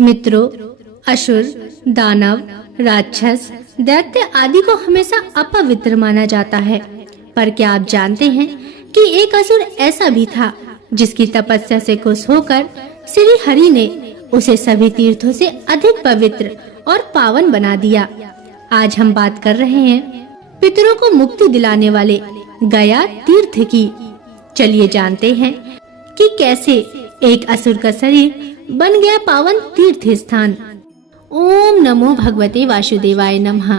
मित्रों, असुर, दानव, राक्षस, दैत्य आदि को हमेशा अपवित्र माना जाता है। पर क्या आप जानते हैं कि एक असुर ऐसा भी था जिसकी तपस्या से खुश होकर श्री हरि ने उसे सभी तीर्थों से अधिक पवित्र और पावन बना दिया। आज हम बात कर रहे हैं पितरों को मुक्ति दिलाने वाले गया तीर्थ की। चलिए जानते हैं कि कैसे एक असुर का शरीर बन गया पावन तीर्थ स्थान। ओम नमो भगवते वासुदेवाय नमः।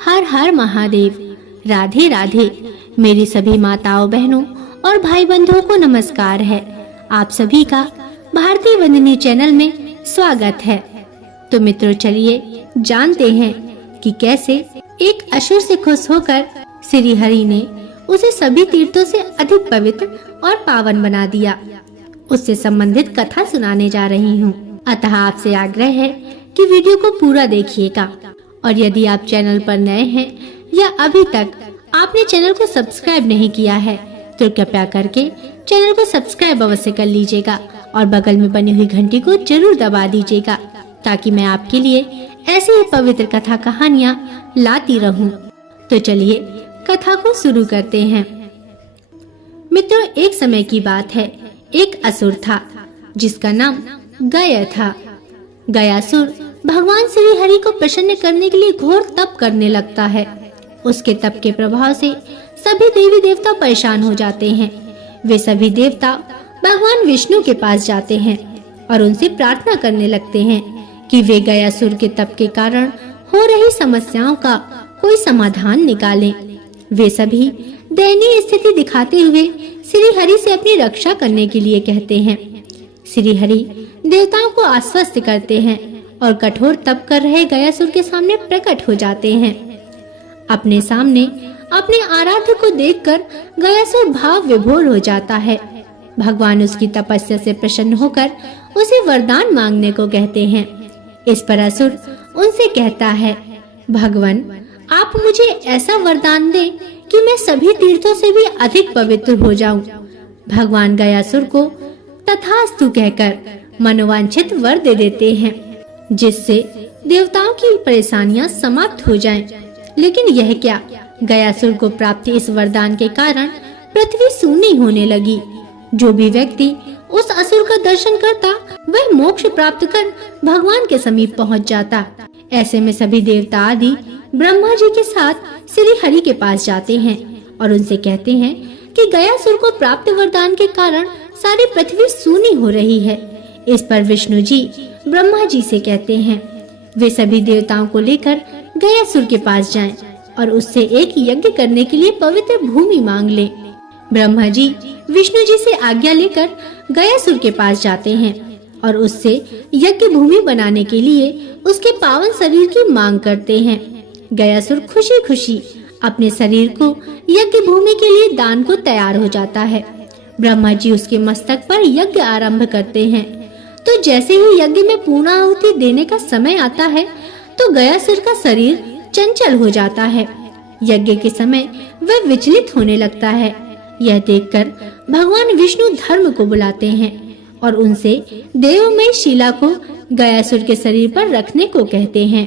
हर हर महादेव। राधे राधे। मेरी सभी माताओं, बहनों और भाई बंधुओं को नमस्कार है। आप सभी का भारतीय वंदनी चैनल में स्वागत है। तो मित्रों, चलिए जानते हैं कि कैसे एक असुर से खुश होकर श्री हरि ने उसे सभी तीर्थों से अधिक पवित्र और पावन बना दिया। उससे संबंधित कथा सुनाने जा रही हूँ। अतः आपसे आग्रह है कि वीडियो को पूरा देखिएगा। और यदि आप चैनल पर नए हैं या अभी तक आपने चैनल को सब्सक्राइब नहीं किया है तो कृपया करके चैनल को सब्सक्राइब अवश्य कर लीजिएगा और बगल में बनी हुई घंटी को जरूर दबा दीजिएगा, ताकि मैं आपके लिए ऐसी ही पवित्र कथा कहानियाँ लाती रहूं। तो चलिए कथा को शुरू करते हैं। मित्रों, एक समय की बात है। एक असुर था जिसका नाम गया था। गयासुर भगवान श्री हरि को प्रसन्न करने के लिए घोर तप करने लगता है। उसके तप के प्रभाव से सभी देवी देवता परेशान हो जाते हैं। वे सभी देवता भगवान विष्णु के पास जाते हैं और उनसे प्रार्थना करने लगते हैं कि वे गयासुर के तप के कारण हो रही समस्याओं का कोई समाधान निकालें। वे सभी दयनीय स्थिति दिखाते हुए श्री हरि से अपनी रक्षा करने के लिए कहते हैं। श्री हरि देवताओं को आश्वस्त करते हैं और कठोर तप कर रहे गयासुर के सामने प्रकट हो जाते हैं। अपने सामने अपने आराध्य को देखकर गयासुर भाव विभोर हो जाता है। भगवान उसकी तपस्या से प्रसन्न होकर उसे वरदान मांगने को कहते हैं। इस पर असुर उनसे कहता है, भगवान, आप मुझे ऐसा वरदान दें कि मैं सभी तीर्थों से भी अधिक पवित्र हो जाऊं। भगवान गयासुर को तथास्तु कहकर मनोवांछित वर दे देते हैं, जिससे देवताओं की परेशानियां समाप्त हो जाएं। लेकिन यह क्या, गयासुर को प्राप्त इस वरदान के कारण पृथ्वी सूनी होने लगी। जो भी व्यक्ति उस असुर का दर्शन करता वह मोक्ष प्राप्त कर भगवान के समीप पहुंच जाता। ऐसे में सभी देवता आदि ब्रह्मा जी के साथ श्री हरि के पास जाते हैं और उनसे कहते हैं कि गयासुर को प्राप्त वरदान के कारण सारी पृथ्वी सूनी हो रही है। इस पर विष्णु जी ब्रह्मा जी से कहते हैं वे सभी देवताओं को लेकर गयासुर के पास जाएं और उससे एक यज्ञ करने के लिए पवित्र भूमि मांग लें। ब्रह्मा जी विष्णु जी से आज्ञा लेकर गयासुर के पास जाते हैं और उससे यज्ञ भूमि बनाने के लिए उसके पावन शरीर की मांग करते हैं। गयासुर खुशी खुशी अपने शरीर को यज्ञ भूमि के लिए दान को तैयार हो जाता है। ब्रह्मा जी उसके मस्तक पर यज्ञ आरंभ करते हैं। तो जैसे ही यज्ञ में पूर्णाहुति देने का समय आता है तो गयासुर का शरीर चंचल हो जाता है। यज्ञ के समय वह विचलित होने लगता है। यह देखकर भगवान विष्णु धर्म को बुलाते हैं और उनसे देवमयी शिला को गयासुर के शरीर पर रखने को कहते हैं।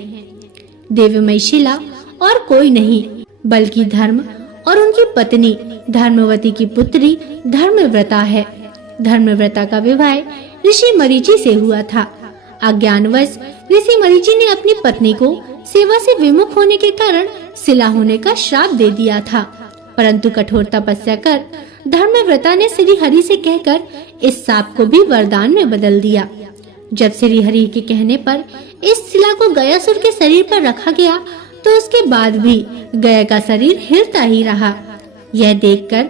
देवमयी शिला और कोई नहीं बल्कि धर्म और उनकी पत्नी धर्मवती की पुत्री धर्मव्रता है। धर्मव्रता का विवाह ऋषि मरीचि से हुआ था। अज्ञानवश ऋषि मरीचि ने अपनी पत्नी को सेवा से विमुख होने के कारण शिला होने का श्राप दे दिया था। परंतु कठोर तपस्या कर धर्मव्रता ने श्री हरि से कहकर इस शाप को भी वरदान में बदल दिया। जब श्री हरि के कहने पर इस शिला को गयासुर के शरीर पर रखा गया तो उसके बाद भी गया का शरीर हिलता ही रहा। यह देखकर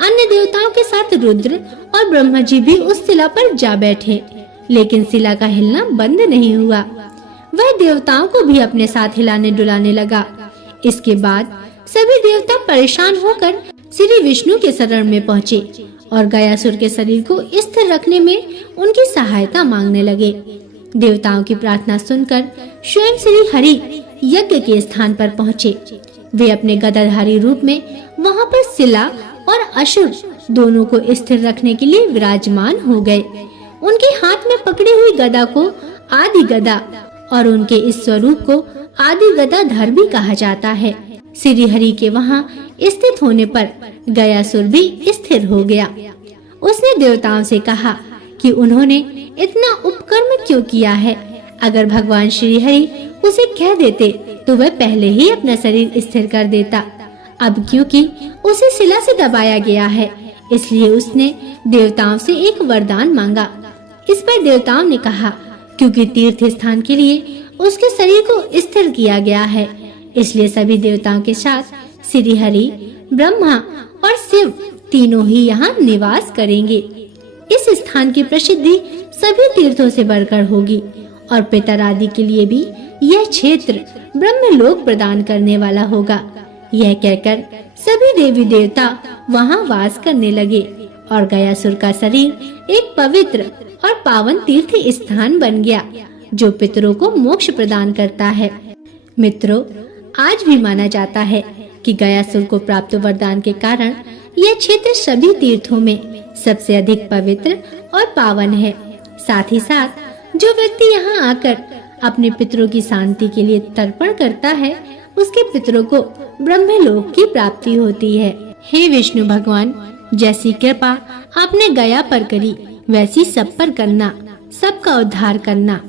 अन्य देवताओं के साथ रुद्र और ब्रह्मा जी भी उस शिला पर जा बैठे, लेकिन शिला का हिलना बंद नहीं हुआ। वह देवताओं को भी अपने साथ हिलाने डुलाने लगा। इसके बाद सभी देवता परेशान होकर श्री विष्णु के शरण में पहुँचे और गयासुर के शरीर को स्थिर रखने में उनकी सहायता मांगने लगे। देवताओं की प्रार्थना सुनकर स्वयं श्री हरि यज्ञ के स्थान पर पहुँचे। वे अपने गदाधारी रूप में वहाँ पर शिला और असुर दोनों को स्थिर रखने के लिए विराजमान हो गए। उनके हाथ में पकड़ी हुई गदा को आदि गदा और उनके इस स्वरूप को आदि गदाधर भी कहा जाता है। श्री हरि के वहाँ स्थित होने पर गयासुर भी स्थिर हो गया। उसने देवताओं से कहा कि उन्होंने इतना उपकर्म क्यों किया है। अगर भगवान श्री हरि उसे कह देते तो वह पहले ही अपना शरीर स्थिर कर देता। अब क्योंकि उसे शिला से दबाया गया है, इसलिए उसने देवताओं से एक वरदान मांगा। इस पर देवताओं ने कहा, क्योंकि तीर्थ स्थान के लिए उसके शरीर को स्थिर किया गया है, इसलिए सभी देवताओं के साथ श्री हरि, ब्रह्मा और शिव तीनों ही यहाँ निवास करेंगे। इस स्थान की प्रसिद्धि सभी तीर्थों से बढ़कर होगी और पितर आदि के लिए भी यह क्षेत्र ब्रह्मलोक प्रदान करने वाला होगा। यह कहकर सभी देवी देवता वहाँ वास करने लगे और गयासुर का शरीर एक पवित्र और पावन तीर्थ स्थान बन गया, जो पितरों को मोक्ष प्रदान करता है। मित्रों, आज भी माना जाता है कि गयासुर को प्राप्त वरदान के कारण यह क्षेत्र सभी तीर्थों में सबसे अधिक पवित्र और पावन है। साथ ही साथ जो व्यक्ति यहाँ आकर अपने पितरों की शांति के लिए तर्पण करता है, उसके पितरों को ब्रह्मलोक की प्राप्ति होती है। हे विष्णु भगवान, जैसी कृपा आपने गया पर करी, वैसी सब पर करना, सबका उद्धार करना।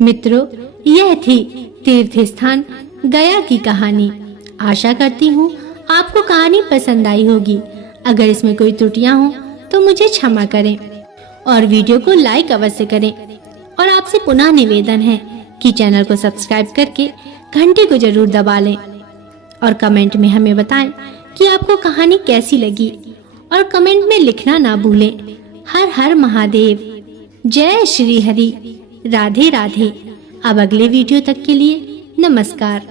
मित्रों, यह थी तीर्थ स्थान गया की कहानी। आशा करती हूँ आपको कहानी पसंद आई होगी। अगर इसमें कोई त्रुटियां हो तो मुझे क्षमा करें और वीडियो को लाइक अवश्य करें। और आपसे पुनः निवेदन है कि चैनल को सब्सक्राइब करके घंटी को जरूर दबा लें और कमेंट में हमें बताएं कि आपको कहानी कैसी लगी, और कमेंट में लिखना ना भूलें। हर हर महादेव, जय श्री हरि, राधे राधे। अब अगले वीडियो तक के लिए नमस्कार।